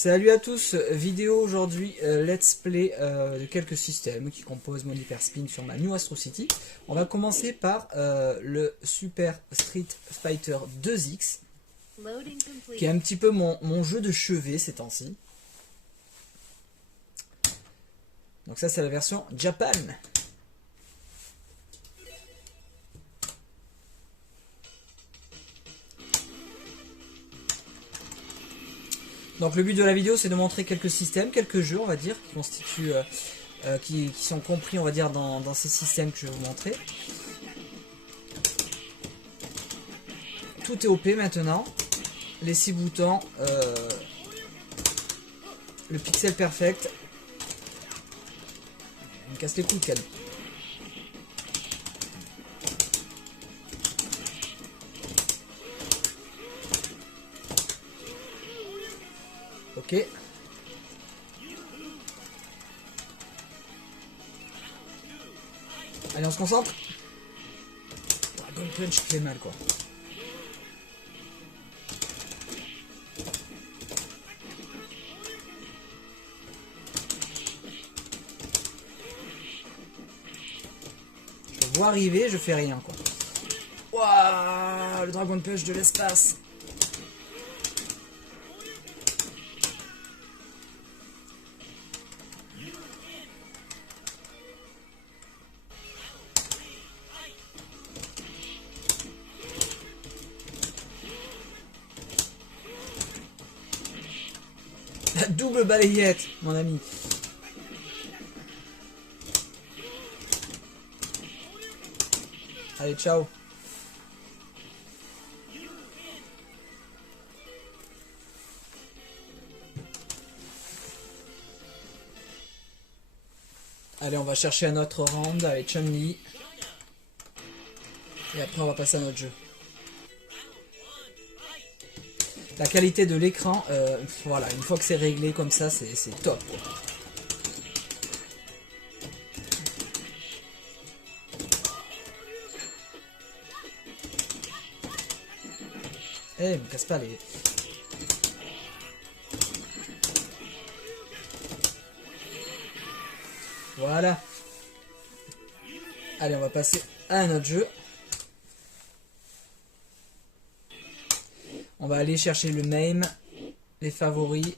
Salut à tous, vidéo aujourd'hui let's play de quelques systèmes qui composent mon Hyperspin sur ma New Astro City. On va commencer par le Super Street Fighter 2X qui est un petit peu mon jeu de chevet ces temps-ci. Donc ça c'est la version Japan. Donc le but de la vidéo c'est de montrer quelques systèmes, quelques jeux on va dire, qui constituent, qui sont compris on va dire dans ces systèmes que je vais vous montrer. Tout est OP maintenant, les 6 boutons, le pixel perfect. Il me casse les couilles calme. Ok. Allez, on se concentre. Dragon Punch qui fait mal, quoi. Je le vois arriver, je fais rien, quoi. Waouh, le Dragon Punch de l'espace. La double balayette, mon ami. Allez, ciao. Allez, on va chercher un autre round avec Chun-Li. Et après, on va passer à notre jeu. La qualité de l'écran, voilà, une fois que c'est réglé comme ça, c'est top. Eh, me casse pas les... Voilà. Allez, on va passer à un autre jeu. On va aller chercher le MAME, les favoris.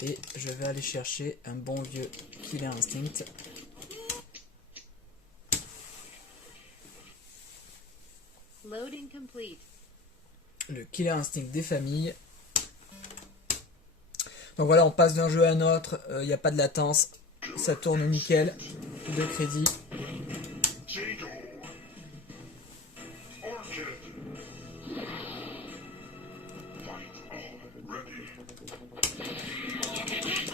Et je vais aller chercher un bon vieux Killer Instinct. Loading complete. Le Killer Instinct des familles. Donc voilà, on passe d'un jeu à un autre, il n'y a pas de latence, ça tourne nickel, de crédit.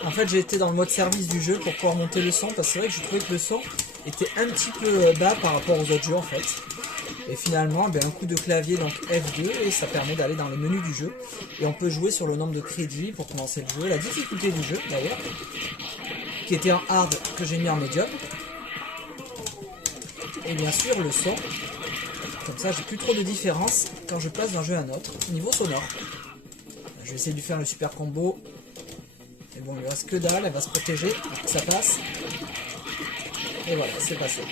En fait j'ai été dans le mode service du jeu pour pouvoir monter le son, parce que c'est vrai que je trouvais que le son était un petit peu bas par rapport aux autres jeux en fait. Et finalement, un coup de clavier, donc F2, et ça permet d'aller dans les menus du jeu. Et on peut jouer sur le nombre de crédits pour commencer le jeu, la difficulté du jeu d'ailleurs, qui était en hard que j'ai mis en médium. Et bien sûr le son, comme ça j'ai plus trop de différence quand je passe d'un jeu à un autre, niveau sonore. Je vais essayer de lui faire le super combo. Et bon, il lui reste que dalle, elle va se protéger pour que ça passe. Et voilà, c'est passé.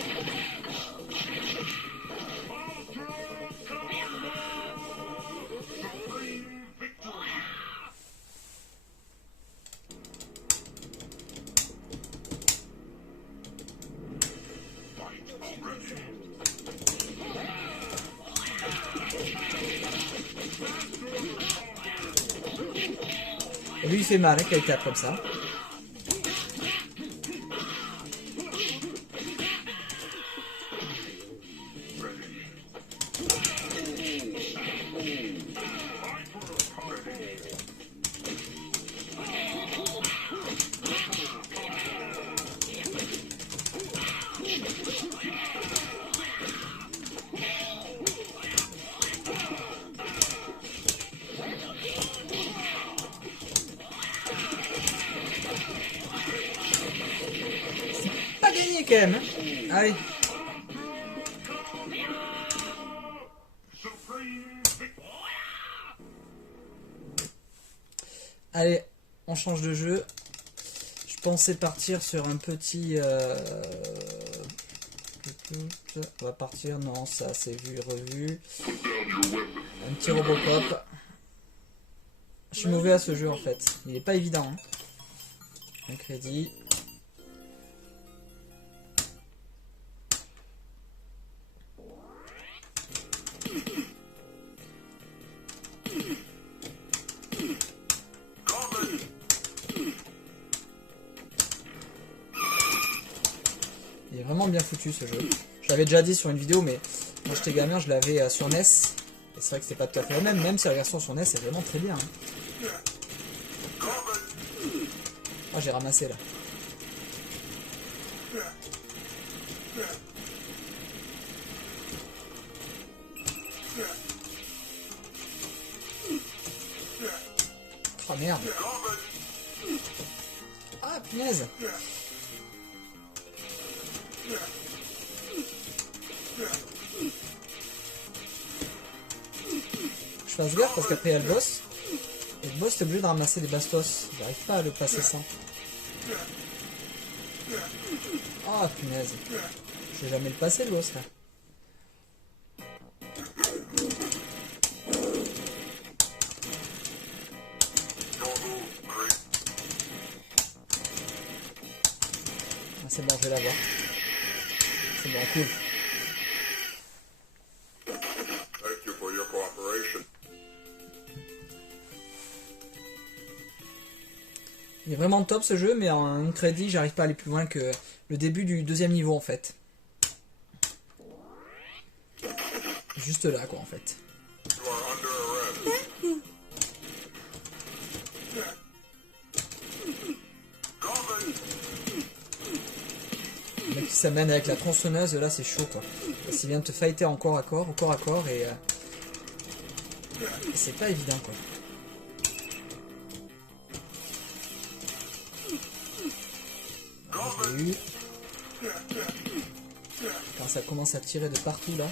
Et lui il fait mal hein, quand il tape comme ça. Quand même. Hein. Allez. Allez, on change de jeu. Je pensais partir sur un petit... On va partir, non, ça c'est vu, revu. Un petit Robocop. Je suis mauvais à ce jeu en fait. Il est pas évident. Hein. Un crédit. Il est vraiment bien foutu ce jeu. Je l'avais déjà dit sur une vidéo, mais quand j'étais gamin, je l'avais sur NES. Et c'est vrai que c'était pas tout à fait la même, même si la version sur NES est vraiment très bien. Hein. Oh, j'ai ramassé là. Oh merde. Ah punaise. Je fasse gaffe parce qu'après il y a le boss. Et le boss t'es obligé de ramasser des bastos. J'arrive pas à le passer sans. Ah punaise. Je vais jamais le passer le boss là. Ah, c'est bon, je vais l'avoir. C'est bon, cool. Il est vraiment top ce jeu, mais en crédit, j'arrive pas à aller plus loin que le début du deuxième niveau en fait. Juste là quoi en fait. Le mec qui s'amène avec la tronçonneuse, là c'est chaud quoi. Parce qu'il vient de te fighter en corps à corps, et c'est pas évident quoi. J'ai eu. Quand ça commence à tirer de partout là.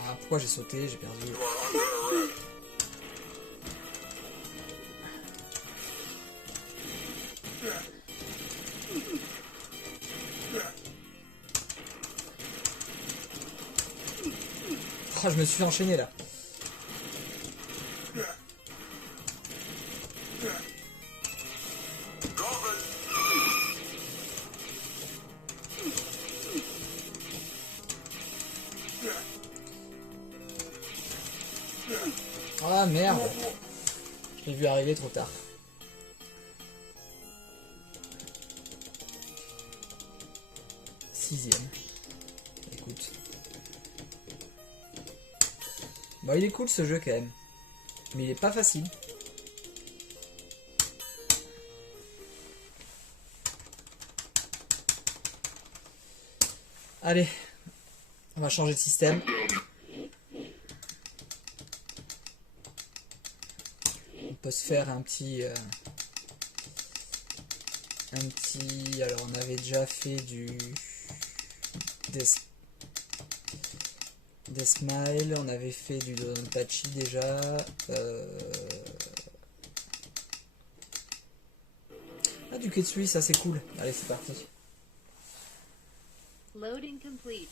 Ah, pourquoi j'ai sauté, j'ai perdu. Oh, je me suis enchaîné là. Ah merde. Je l'ai vu arriver trop tard. Sixième. Écoute. Bon, il est cool ce jeu quand même. Mais il est pas facile. Allez. On va changer de système. On peut se faire un petit... Alors on avait déjà fait du... Des Smile, on avait fait du Donpachi déjà. Ah, du Ketsui, ça c'est cool. Allez, c'est parti. Loading complete.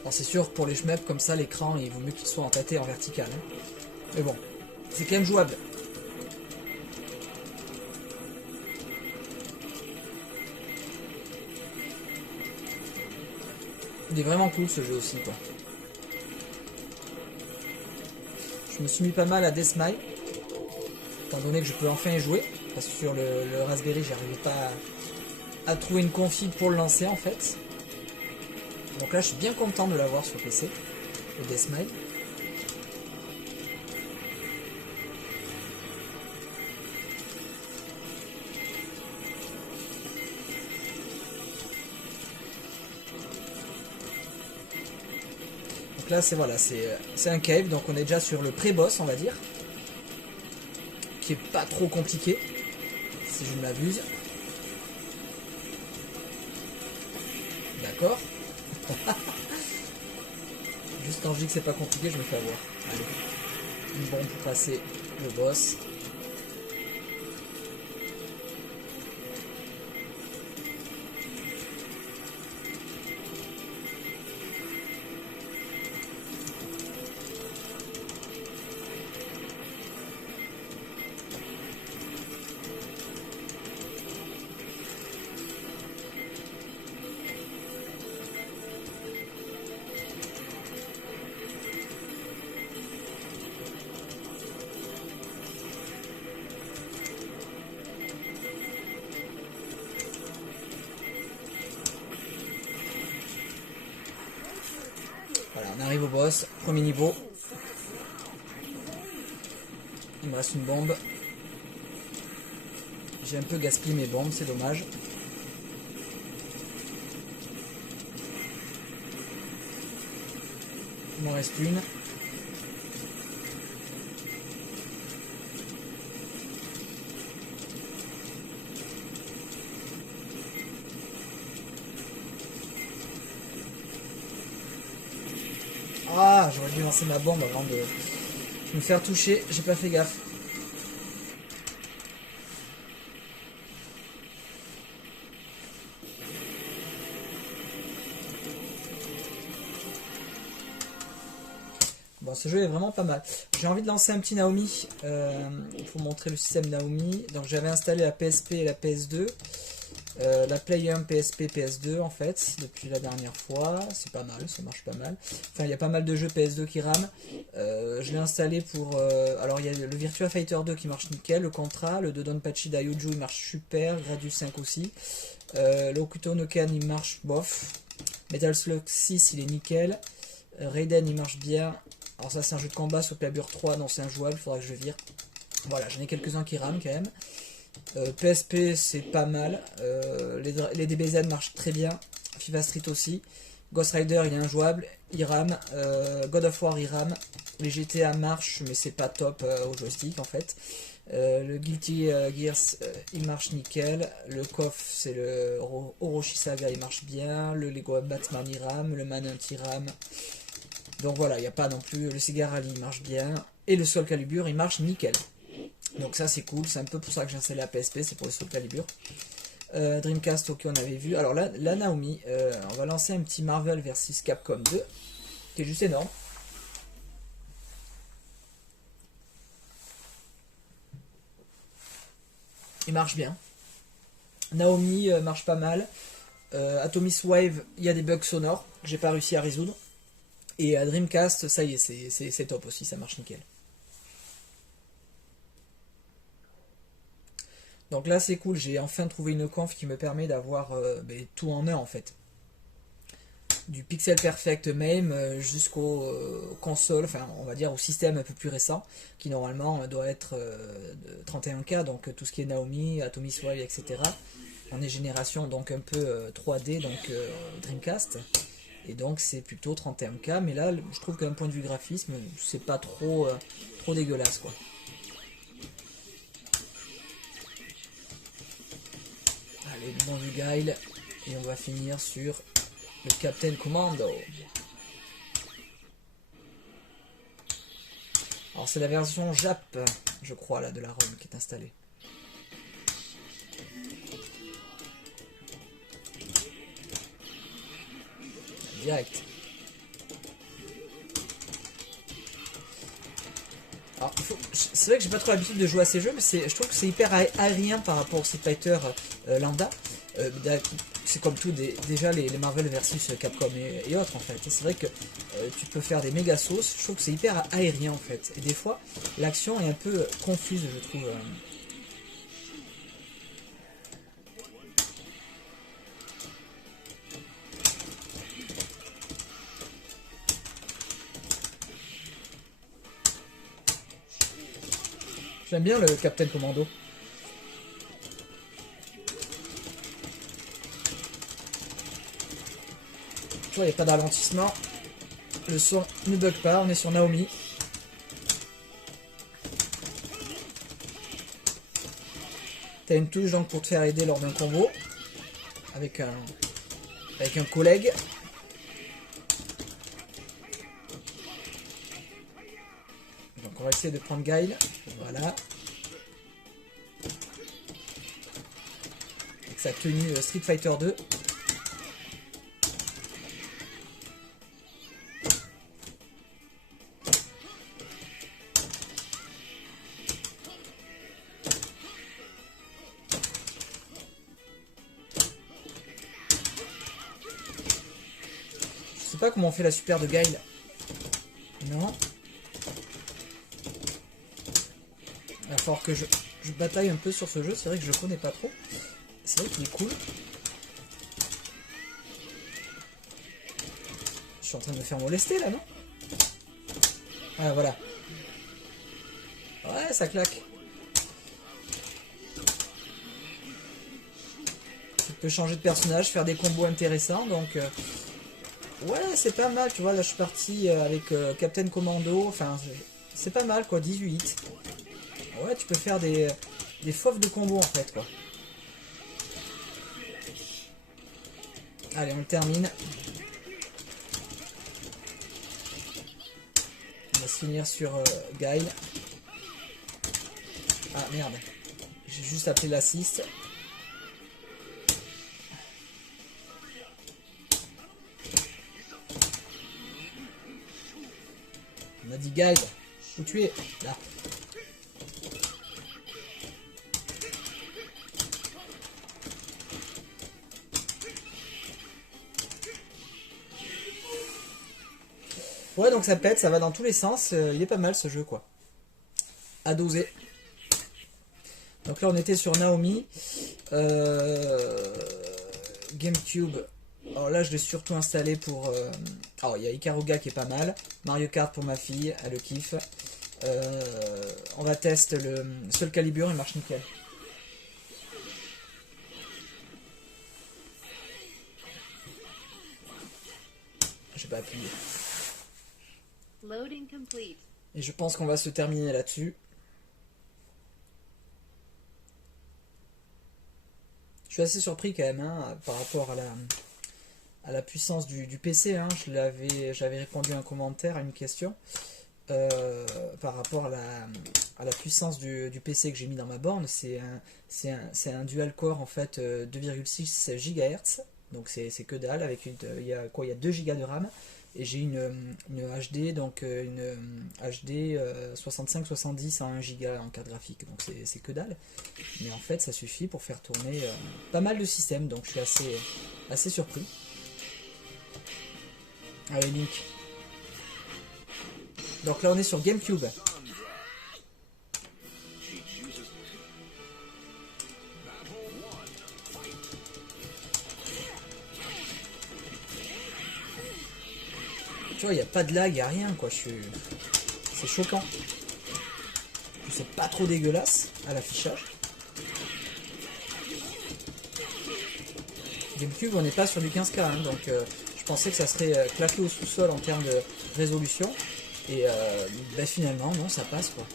Alors c'est sûr, pour les shmups comme ça, l'écran, il vaut mieux qu'il soit empâté en vertical. Hein. Mais bon, c'est quand même jouable. Il est vraiment cool ce jeu aussi, quoi. Je me suis mis pas mal à Deathmile, étant donné que je peux enfin y jouer. Parce que sur le Raspberry, j'arrivais pas à trouver une config pour le lancer en fait. Donc là, je suis bien content de l'avoir sur PC, le Deathmile. Donc là c'est voilà, c'est un cave, donc on est déjà sur le pré-boss on va dire. Qui est pas trop compliqué, si je ne m'abuse. D'accord. Juste quand je dis que c'est pas compliqué, je me fais avoir. Allez. Une bombe pour passer le boss. Voilà, on arrive au boss, premier niveau. Il me reste une bombe. J'ai un peu gaspillé mes bombes, c'est dommage. Il m'en reste une. Ah, j'aurais dû lancer ma bombe avant de me faire toucher, j'ai pas fait gaffe. Bon, ce jeu est vraiment pas mal. J'ai envie de lancer un petit Naomi pour montrer le système Naomi. Donc j'avais installé la PSP et la PS2. La Play 1 PSP PS2 en fait depuis la dernière fois, c'est pas mal, ça marche pas mal. Enfin il y a pas mal de jeux PS2 qui rament. Je l'ai installé pour alors il y a le Virtua Fighter 2 qui marche nickel, le Contra, le Dodonpachi Daioju il marche super, Gradius 5 aussi, l'Okuto no Ken il marche bof, Metal Slug 6 il est nickel, Raiden il marche bien. Alors ça c'est un jeu de combat, sur Calibur 3 non c'est injouable, il faudra que je vire. Voilà, j'en ai quelques-uns qui rament quand même. PSP c'est pas mal, les DBZ marchent très bien, FIFA Street aussi, Ghost Rider il est injouable, il rame, God of War il rame, les GTA marchent mais c'est pas top au joystick en fait, le Guilty Gears il marche nickel, le KOF c'est le Orochi Saga il marche bien, le Lego Batman il rame, le Manhunt il rame, donc voilà il n'y a pas non plus, le Cigar Rally il marche bien, et le Soul Calibur il marche nickel. Donc ça c'est cool, c'est un peu pour ça que j'ai installé la PSP, c'est pour le Soul Calibur. Dreamcast, ok on avait vu. Alors là, la Naomi, on va lancer un petit Marvel vs Capcom 2, qui est juste énorme. Il marche bien. Naomi marche pas mal. Atomis Wave, il y a des bugs sonores que j'ai pas réussi à résoudre. Et à Dreamcast, ça y est, c'est top aussi, ça marche nickel. Donc là c'est cool, j'ai enfin trouvé une conf qui me permet d'avoir tout en un en fait. Du pixel perfect MAME jusqu'au console, enfin on va dire au système un peu plus récent, qui normalement doit être de 31K, donc tout ce qui est Naomi, Atomis Wave, etc. On est génération donc un peu 3D, donc Dreamcast, et donc c'est plutôt 31K, mais là je trouve qu'un point de vue graphisme, c'est pas trop dégueulasse quoi. Allez, le bon du Guile, et on va finir sur le Captain Commando. Alors c'est la version Jap, je crois, là, de la ROM qui est installée. Direct. Alors, c'est vrai que j'ai pas trop l'habitude de jouer à ces jeux, mais je trouve que c'est hyper aérien par rapport au Street Fighter lambda. C'est comme tout, déjà les Marvel versus Capcom et autres en fait. C'est vrai que tu peux faire des méga sauces, je trouve que c'est hyper aérien en fait. Et des fois, l'action est un peu confuse, je trouve. J'aime bien le Captain Commando. Tu vois, il n'y a pas d'alentissement. Le son ne bug pas, on est sur Naomi. T'as une touche donc pour te faire aider lors d'un combo. Avec un collègue. Donc on va essayer de prendre Guile. Voilà. Avec sa tenue Street Fighter 2. Je sais pas comment on fait la super de Guile. Non. Il va falloir que je bataille un peu sur ce jeu. C'est vrai que je le connais pas trop. C'est vrai qu'il est cool. Je suis en train de me faire molester là, non? Ah voilà. Ouais, ça claque. Tu peux changer de personnage, faire des combos intéressants. Donc, ouais, c'est pas mal. Tu vois, là, je suis parti avec Captain Commando. Enfin, c'est pas mal, quoi. 18. Ouais, tu peux faire des faufs de combo, en fait, quoi. Allez, on le termine. On va se finir sur Guile. Ah, merde. J'ai juste appelé l'assist. On a dit Guile. Où tu es? Là. Ouais, donc ça pète, ça va dans tous les sens. Il est pas mal ce jeu, quoi. À doser. Donc là, on était sur Naomi. GameCube. Alors là, je l'ai surtout installé pour... Alors, il y a Ikaruga qui est pas mal. Mario Kart pour ma fille, elle le kiffe. On va tester le Soul Calibur, il marche nickel. J'ai pas appuyé. Loading complete. Et je pense qu'on va se terminer là-dessus. Je suis assez surpris quand même hein, par rapport à la puissance du PC. Hein. J'avais répondu à un commentaire, à une question. Par rapport à la puissance du PC que j'ai mis dans ma borne. C'est un dual core en fait 2,6 GHz. Donc c'est que dalle. Avec il y a 2 Go de RAM. Et j'ai une HD, donc une HD 65-70 à 1 Go en carte graphique, donc c'est que dalle. Mais en fait, ça suffit pour faire tourner pas mal de systèmes, donc je suis assez surpris. Allez, Link. Donc là, on est sur GameCube. Tu vois, il n'y a pas de lag, il n'y a rien, quoi. C'est choquant. C'est pas trop dégueulasse à l'affichage. GameCube, on n'est pas sur du 15K, hein, donc je pensais que ça serait claqué au sous-sol en termes de résolution. Et ben, finalement, non, ça passe, quoi.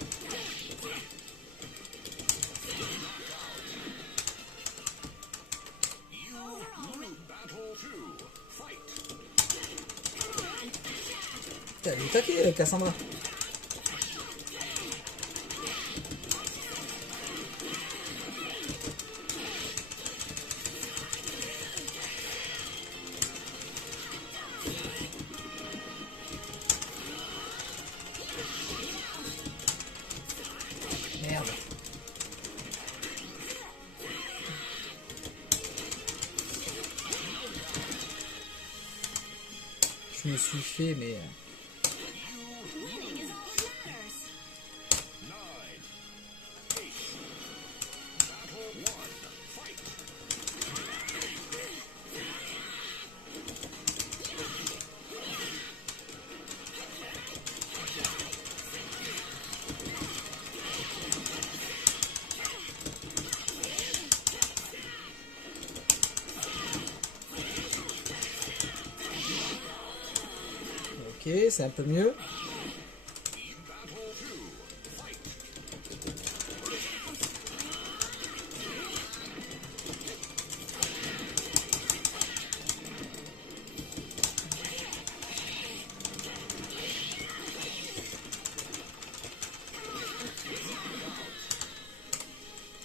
Putain, elle est taquée, Cassandra. Merde. Je me suis fait, mais... Ok. Ok, c'est un peu mieux.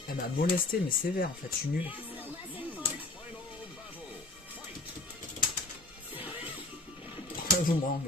Elle m'a molesté mais sévère en fait, je suis nul. Boomerang.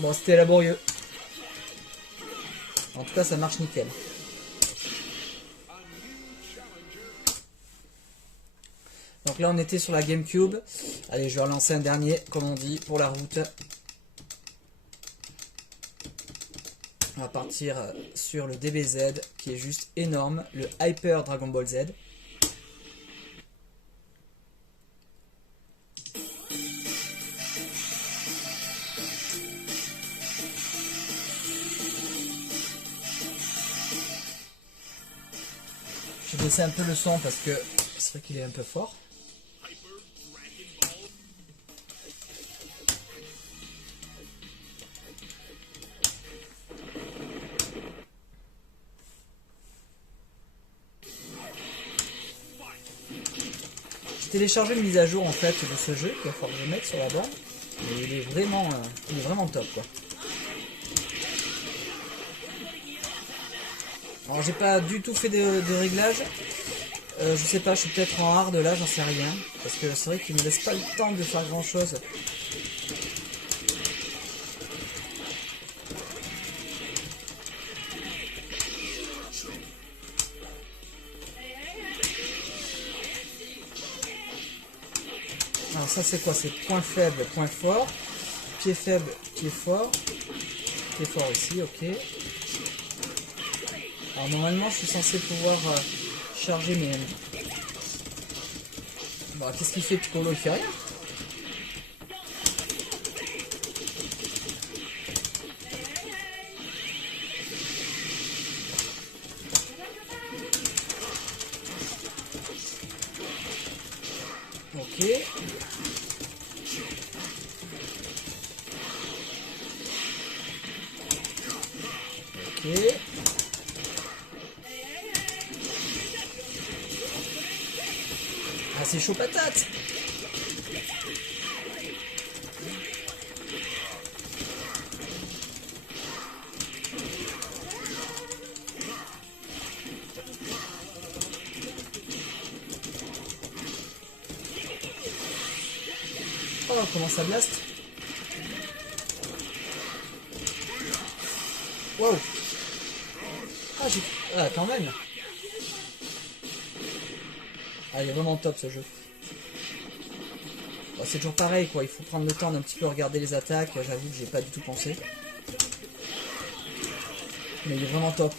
Bon, c'était laborieux. En tout cas, ça marche nickel. Donc là, on était sur la GameCube. Allez, je vais relancer un dernier, comme on dit, pour la route. On va partir sur le DBZ, qui est juste énorme. Le Hyper Dragon Ball Z. Je vais baisser un peu le son parce que c'est vrai qu'il est un peu fort. J'ai téléchargé une mise à jour en fait de ce jeu qu'il va falloir que je mette sur la borne. Mais il est vraiment top quoi. Alors j'ai pas du tout fait de réglages. Je sais pas, je suis peut-être en hard là, j'en sais rien. Parce que c'est vrai qu'il me laisse pas le temps de faire grand chose. Alors ça c'est quoi? C'est point faible, point fort. Pied faible, pied fort. Pied fort ici, ok. Alors normalement je suis censé pouvoir charger mes... Bon, qu'est-ce qu'il fait Piccolo? Il fait rien. Ok. Ok. Ah, c'est chaud patate. Oh, comment ça blast. Wow. Ah, ah, quand même. Ah, il est vraiment top ce jeu. Bon, c'est toujours pareil quoi, il faut prendre le temps d'un petit peu regarder les attaques, j'avoue que j'ai pas du tout pensé. Mais il est vraiment top.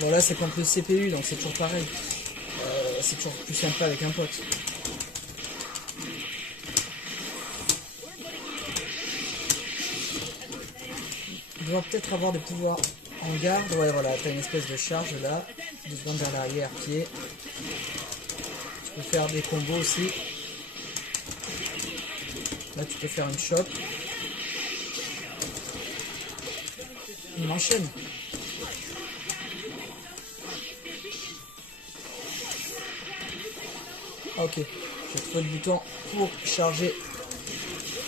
Bon là c'est contre le CPU donc c'est toujours pareil. C'est toujours plus sympa avec un pote. Il doit peut-être avoir des pouvoirs en garde. Ouais voilà, t'as une espèce de charge là. 2 secondes vers l'arrière, pied. Tu peux faire des combos aussi. Là tu peux faire une chope. Il m'enchaîne. Ok, j'ai trouvé le bouton pour charger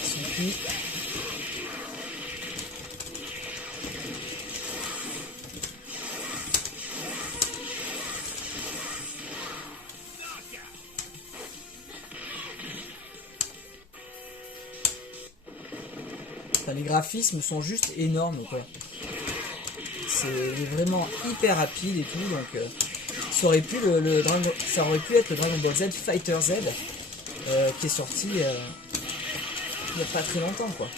son ki. Enfin, les graphismes sont juste énormes quoi. C'est vraiment hyper rapide et tout donc ça aurait pu ça aurait pu être le Dragon Ball Z Fighter Z qui est sorti il n'y a pas très longtemps quoi.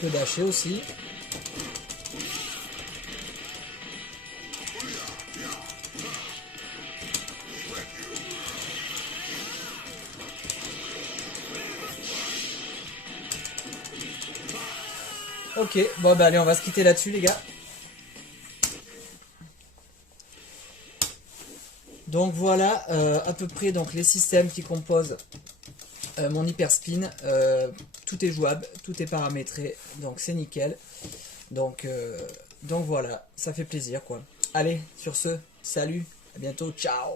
Je peux dasher aussi. Ok, bon bah allez, on va se quitter là-dessus les gars. Donc voilà à peu près donc, les systèmes qui composent mon hyper spin. Tout est jouable, tout est paramétré, donc c'est nickel. Donc voilà, ça fait plaisir quoi. Allez, sur ce, salut, à bientôt, ciao.